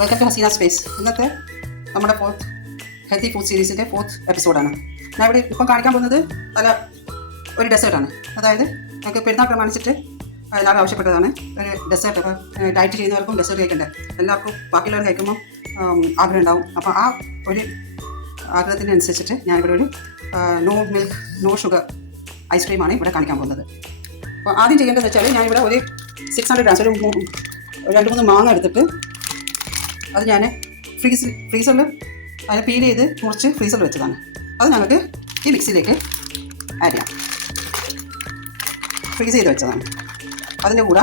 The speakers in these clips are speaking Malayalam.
Welcome to Hasina space. ഇന്നത്തെ നമ്മുടെ ഹെൽത്തി ഫുഡ് സീരീസിൻ്റെ 4th എപ്പിസോഡാണ്. ഞാൻ ഇവിടെ ഇപ്പം കാണിക്കാൻ പോകുന്നത് ഒരു ഡെസേർട്ടാണ്. അതായത് ഞങ്ങൾക്ക് പെരുന്നാൾ പ്രമാണിച്ചിട്ട് എല്ലാവരും ആവശ്യപ്പെട്ടതാണ് ഒരു ഡെസേർട്ട്. അപ്പോൾ ഡയറ്റ് ചെയ്യുന്നവർക്കും ഡെസേർട്ട് കഴിക്കണ്ടേ, എല്ലാവർക്കും ബാക്കിയുള്ളവർ കഴിക്കുമ്പോൾ ആഗ്രഹം ഉണ്ടാവും. അപ്പോൾ ആ ഒരു ആഗ്രഹത്തിനനുസരിച്ചിട്ട് ഞാനിവിടെ ഒരു നോ മിൽക്ക് നോ ഷുഗർ ഐസ്ക്രീമാണ് ഇവിടെ കാണിക്കാൻ പോകുന്നത്. അപ്പോൾ ആദ്യം ചെയ്യേണ്ടതെന്ന് വെച്ചാൽ ഞാനിവിടെ ഒരു 600 ഗ്രാംസ് ഒരു 2-3 മാങ്ങ എടുത്തിട്ട് അത് ഞാൻ ഫ്രീസറിൽ അതിനെ പീൽ ചെയ്ത് മുറിച്ച് ഫ്രീസറിൽ വെച്ചതാണ്. അത് ഞങ്ങൾക്ക് ഈ മിക്സിയിലേക്ക് ആഡ് ചെയ്യാം. ഫ്രീസ് ചെയ്ത് വെച്ചതാണ്. അതിൻ്റെ കൂടെ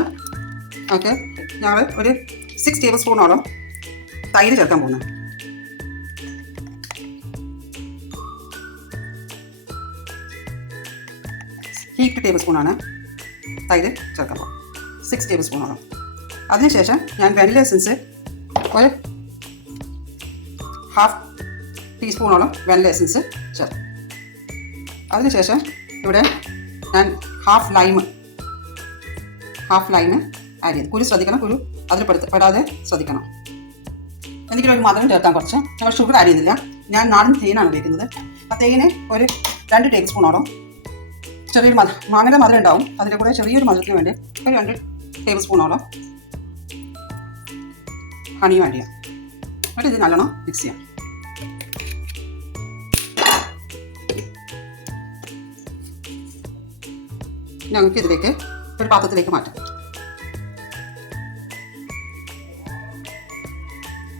നമുക്ക് ഞങ്ങൾ ഒരു 6 ടേബിൾ സ്പൂണോളം തൈര് ചേർക്കാൻ പോകുന്നു. ഹീറ്റ് ടേബിൾ സ്പൂണാണ് തൈര് ചേർക്കാൻ പോകും, 6 ടേബിൾ സ്പൂണോളം. അതിനുശേഷം ഞാൻ വാനില എസൻസ് ഒരു 1/2 ടീസ്പൂണോളം വാനില എസൻസ് ചേർക്കും. അതിനുശേഷം ഇവിടെ ഞാൻ ഹാഫ് ലൈം ആഡ് ചെയ്ത്, കുരു ശ്രദ്ധിക്കണം, കുരു അതിൽ പെടാതെ ശ്രദ്ധിക്കണം. എനിക്കൊരു മധുരം ചേർക്കാൻ കുറച്ച്, ഞങ്ങൾ ഷുഗർ ആഡ് ചെയ്യുന്നില്ല. ഞാൻ നാടൻ തേനാണ് ഉപയോഗിക്കുന്നത്. ആ തേന് ഒരു 2 ടേബിൾ സ്പൂണോളം, ചെറിയൊരു മാങ്ങയുടെ മധുരം ഉണ്ടാവും, അതിൻ്റെ കൂടെ ചെറിയൊരു മധുരത്തിന് വേണ്ടി ഒരു 2 ടേബിൾ സ്പൂണോളം ഹണിയും ആഡ് ചെയ്യാം. എന്നിട്ട് ഇത് നല്ലോണം മിക്സ് ചെയ്യാം. ഞങ്ങൾക്ക് ഇതിലേക്ക് ഒരു പാത്രത്തിലേക്ക് മാറ്റാം.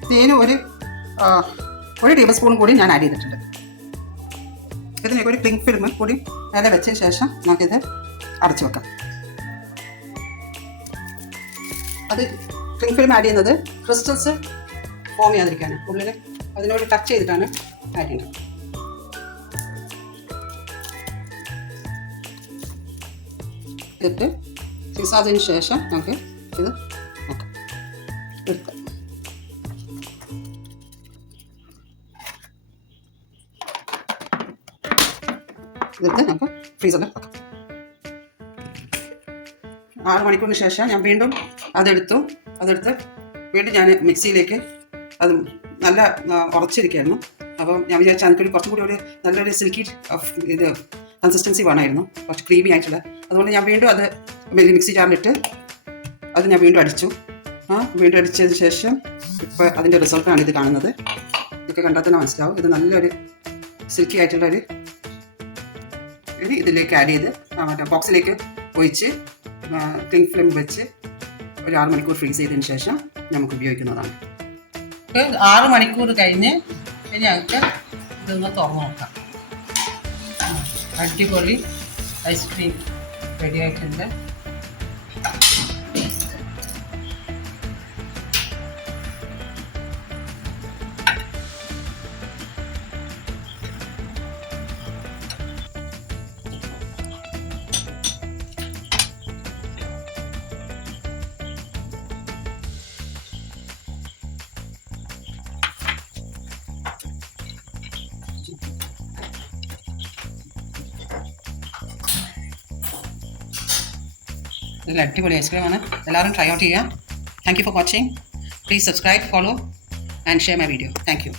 തേന് ഒരു ടേബിൾ സ്പൂൺ കൂടി ഞാൻ ആഡ് ചെയ്തിട്ടുണ്ട്. ഇതിലേക്ക് ഒരു ക്ലിംഗ് ഫിലിം കൂടി നേരെ വെച്ചതിന് ശേഷം നമുക്കിത് അടച്ചു വെക്കാം. അത് ക്ലിംഗ് ഫിലിം ആഡ് ചെയ്യുന്നത് ക്രിസ്റ്റൽസ് ഫോം ചെയ്യാതിരിക്കാണ്, ഉള്ളിൽ അതിനോട് ടച്ച് ചെയ്തിട്ടാണ് ആഡ് ചെയ്യുന്നത്. ഇട്ട് ഫിക്സ് ആയതിനു ശേഷം നമുക്ക് ഇത് നോക്കാം, എടുക്കാം. ഇതെടുത്ത് നമുക്ക് ഫ്രീസറിൽ വെക്കാം. 6 മണിക്കൂറിന് ശേഷം ഞാൻ വീണ്ടും അതെടുത്ത് വീണ്ടും ഞാൻ മിക്സിയിലേക്ക് അത് നല്ല ഉറച്ചിരിക്കുകയായിരുന്നു. അപ്പം ഞാൻ വിചാരിച്ചാൽ എനിക്കൊരു കുറച്ചും കൂടി ഒരു നല്ലൊരു സിൽക്കി ഇത് കൺസിസ്റ്റൻസി വേണമായിരുന്നു, കുറച്ച് ക്രീമി ആയിട്ടുള്ള. അതുകൊണ്ട് ഞാൻ വീണ്ടും അത് മിക്സി ജാറിലിട്ട് അത് ഞാൻ വീണ്ടും അടിച്ചു. വീണ്ടും അടിച്ചതിന് ശേഷം ഇപ്പോൾ അതിൻ്റെ റിസൾട്ടാണ് ഇത് കാണുന്നത്. ഇതൊക്കെ കണ്ടാൽ തന്നെ മനസ്സിലാവും. ഇത് നല്ലൊരു സിൽക്കി ആയിട്ടുള്ളൊരു ഇത് ഇതിലേക്ക് ആഡ് ചെയ്ത് മറ്റേ ബോക്സിലേക്ക് ഒഴിച്ച് ക്ലിംഗ് ഫ്ലെയിം വെച്ച് ഒരു 6 മണിക്കൂർ ഫ്രീസ് ചെയ്തതിന് ശേഷം നമുക്ക് ഉപയോഗിക്കുന്നതാണ്. 6 മണിക്കൂർ കഴിഞ്ഞ് ഞങ്ങൾക്ക് ഇതൊന്ന് തുറന്നു നോക്കാം. അടിപൊളി ഐസ്ക്രീം റെഡി ആയിട്ടുണ്ട്. ഇതിൽ അടിപൊളി ഐസ്ക്രീമാണ്. എല്ലാവരും ട്രൈ ഔട്ട് ചെയ്യുക. Thank you for watching. Please subscribe, follow and share my video. Thank you.